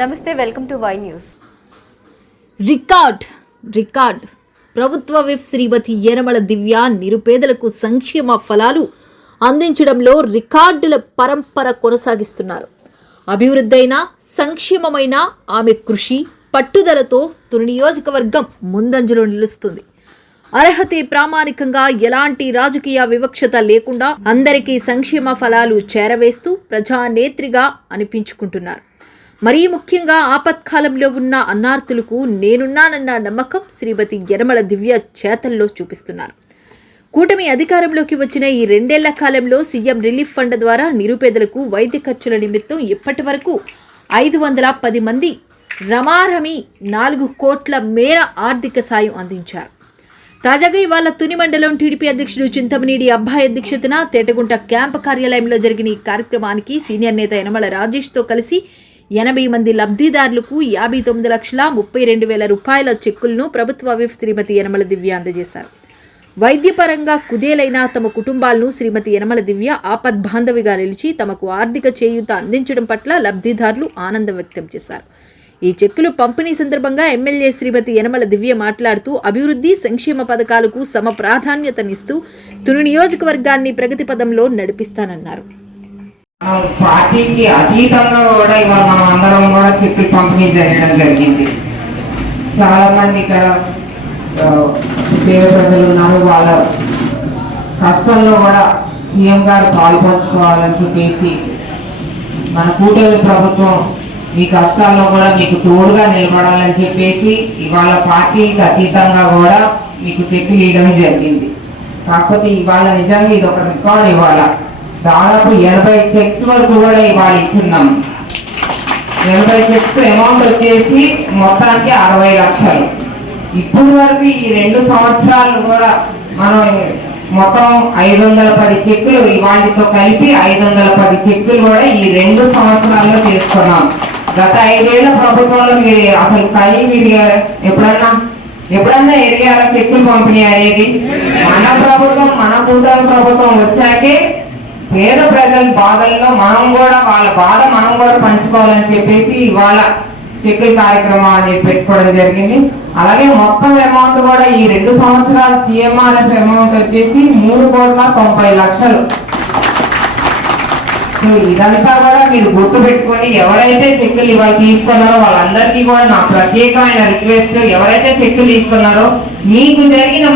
నమస్తే, welcome to Y news. Record ప్రభుత్వ whip శ్రీమతి యనమల దివ్య నిరుపేదలకు సంక్షేమ ఫలాలు అందించడంలో రికార్డుల పరంపర కొనసాగిస్తున్నారు. అభివృద్ధైన సంక్షేమమైన ఆమె కృషి పట్టుదలతో తుని నియోజకవర్గం ముందంజలో నిలుస్తుంది. అర్హతే ప్రామాణికంగా ఎలాంటి రాజకీయ వివక్షత లేకుండా అందరికీ సంక్షేమ ఫలాలు చేరవేస్తూ ప్రజానేత్రిగా అనిపించుకుంటున్నారు. మరీ ముఖ్యంగా ఆపత్కాలంలో ఉన్న అన్నార్తులకు నేనున్నానన్న నమ్మకం శ్రీమతి యనమల దివ్య చేతల్లో చూపిస్తున్నారు. కూటమి అధికారంలోకి వచ్చిన ఈ 2 ఏళ్ల కాలంలో సీఎం రిలీఫ్ ఫండ్ ద్వారా నిరుపేదలకు వైద్య ఖర్చుల నిమిత్తం ఇప్పటి వరకు 510 మంది రమారమి 4 కోట్ల మేర ఆర్థిక సాయం అందించారు. తాజాగా ఇవాళ తుని మండలం టీడీపీ అధ్యక్షుడు చింతమనేని అబ్బాయి అధ్యక్షతన తేటగుంట క్యాంపు కార్యాలయంలో జరిగిన ఈ కార్యక్రమానికి సీనియర్ నేత యనమల రాజేష్తో కలిసి 80 మంది లబ్ధిదారులకు 59,32,000 రూపాయల చెక్కులను ప్రభుత్వ విప్ శ్రీమతి యనమల దివ్య అందజేశారు. వైద్యపరంగా కుదేలైన తమ కుటుంబాలను శ్రీమతి యనమల దివ్య ఆపద్బాంధవిగా నిలిచి తమకు ఆర్థిక చేయూత అందించడం పట్ల లబ్ధిదారులు ఆనందం వ్యక్తం చేశారు. ఈ చెక్కులు పంపిణీ సందర్భంగా ఎమ్మెల్యే శ్రీమతి యనమల దివ్య మాట్లాడుతూ అభివృద్ధి సంక్షేమ పథకాలకు సమ ప్రాధాన్యతనిస్తూ తుని నియోజకవర్గాన్ని ప్రగతి పదంలో నడిపిస్తానన్నారు. పార్టీకి అతీతంగా కూడా ఇవాళ మనం అందరం కూడా చెక్కులు పంపిణీ జరగడం జరిగింది. చాలా మంది ఇక్కడ పేద ప్రజలు ఉన్నారు. వాళ్ళ కష్టంలో కూడా సీఎం గారు పాల్పంచుకోవాలని చెప్పేసి మన కూటమి ప్రభుత్వం మీ కష్టాల్లో కూడా మీకు తోడుగా నిలబడాలని చెప్పేసి ఇవాళ పార్టీకి అతీతంగా కూడా మీకు చెక్కులు ఇవ్వడం జరిగింది. కాకపోతే ఇవాళ నిజంగా ఇది ఒక రికార్డు. ఇవాళ దాదాపు 80 చెక్స్ వరకు కూడా ఇవాళ ఇచ్చున్నాం. 80 చెక్స్ అమౌంట్ వచ్చేసి మొత్తానికి 60 లక్షలు. ఇప్పుడు వరకు ఈ 2 సంవత్సరాలు కూడా మనం మొత్తం 510 చెక్కులు ఇవాటితో కలిపి 510 చెక్కులు కూడా ఈ 2 సంవత్సరాల్లో చేసుకున్నాం. గత 5 ఏళ్ల ప్రభుత్వంలో మీరు అసలు మీరు ఎప్పుడన్నా ఎరిగారా చెక్కులు పంపిణీ అనేది? మన ప్రభుత్వం, మన కూటమి ప్రభుత్వం వచ్చాకే పేద ప్రజల బాధల్లో మనం కూడా వాళ్ళ బాధ మనం కూడా పంచుకోవాలని చెప్పేసి ఇవాళ చెక్కుల కార్యక్రమం అనేది పెట్టుకోవడం జరిగింది. అలాగే మొత్తం అమౌంట్ కూడా ఈ 2 సంవత్సరాల సీఎంఆర్ఎఫ్ అమౌంట్ వచ్చేసి 3,90,00,000. సో ఇదంతా కూడా మీరు గుర్తు పెట్టుకొని ఎవరైతే చెక్కులు ఇవాళ తీసుకున్నారో వాళ్ళందరికీ కూడా నా ప్రత్యేకమైన రిక్వెస్ట్, ఎవరైతే చెక్కులు తీసుకున్నారో మీకు జరిగిన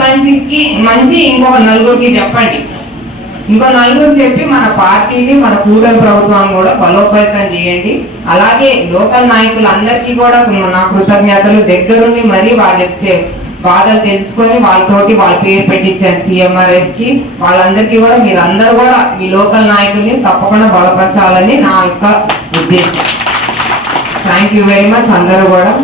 మంచి ఇంకొక నలుగురికి చెప్పండి. ఇంకో నలుగురు చెప్పి మన పార్టీని, మన కూటమి ప్రభుత్వాన్ని కూడా బలోపేతం చేయండి. అలాగే లోకల్ నాయకులందరికీ కూడా నా కృతజ్ఞతలు. దగ్గరుండి మరీ వాళ్ళ బాధలు తెలుసుకొని వాళ్ళతోటి వాళ్ళ పేరు పెట్టించాను సీఎంఆర్ఎఫ్ కి. వాళ్ళందరికీ కూడా మీరందరూ కూడా ఈ లోకల్ నాయకుల్ని తప్పకుండా బలపరచాలని నా యొక్క ఉద్దేశం. థ్యాంక్ యూ వెరీ మచ్ అందరూ కూడా.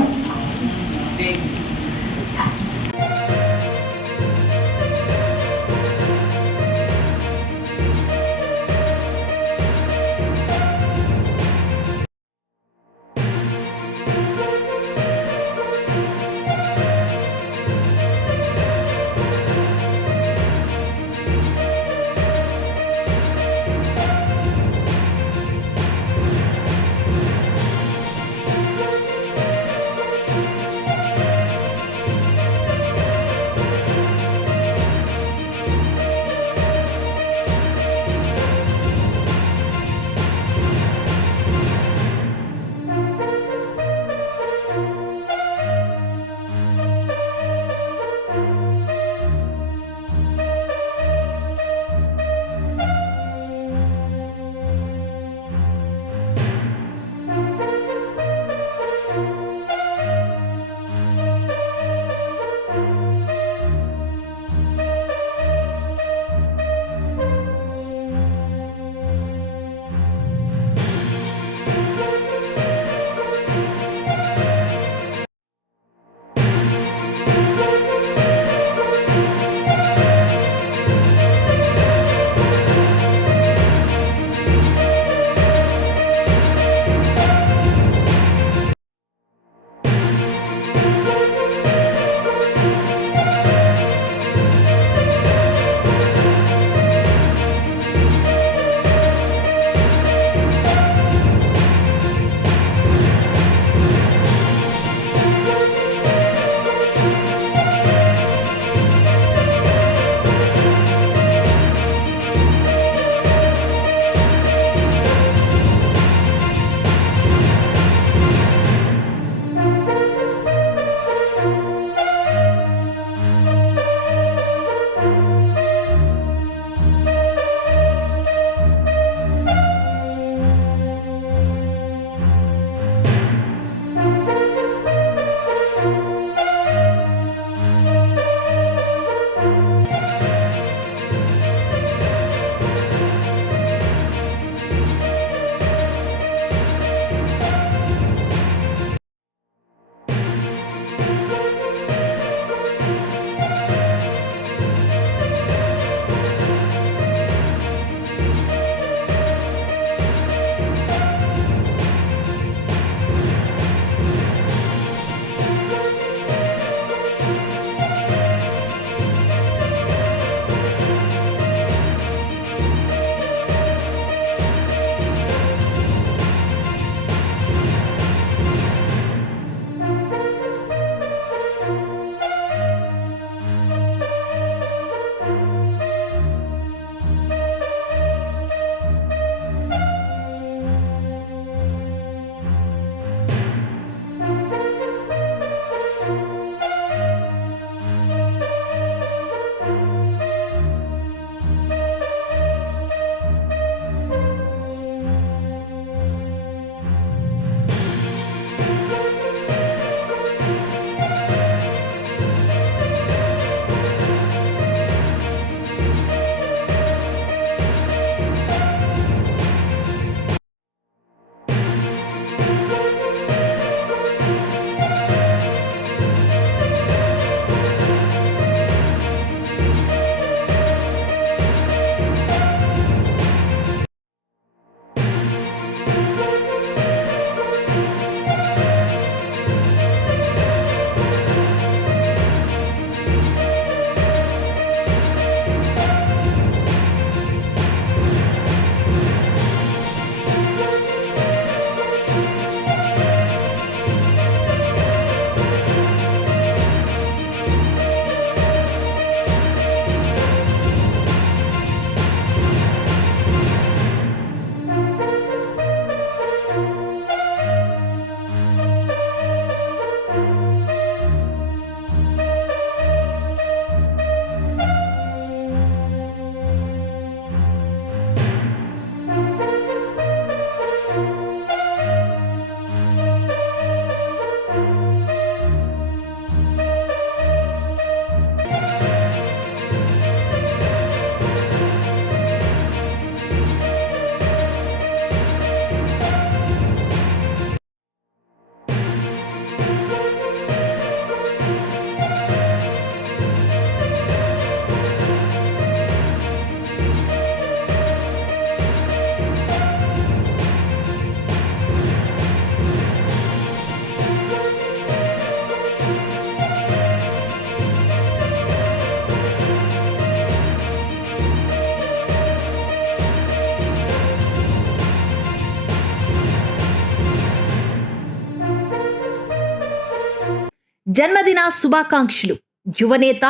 జన్మదిన శుభాకాంక్షలు. యువనేత,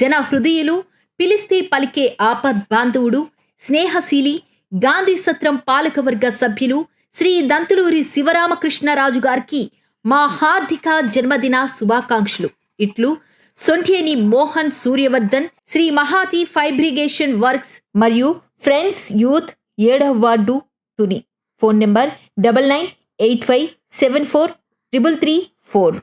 జన హృదయులు, పిలిస్తే పలికే ఆపద్ బాంధవుడు, స్నేహశీలి, గాంధీ సత్రం పాలకవర్గ సభ్యులు శ్రీ దంతులూరి శివరామకృష్ణరాజు గారికి మా హార్దిక జన్మదిన శుభాకాంక్షలు. ఇట్లు సొంఠేని మోహన్ సూర్యవర్ధన్, శ్రీ మహాతి ఫైబ్రిగేషన్ వర్క్స్ మరియు ఫ్రెండ్స్ యూత్ 7వ వార్డు తుని. Phone number 9985743334.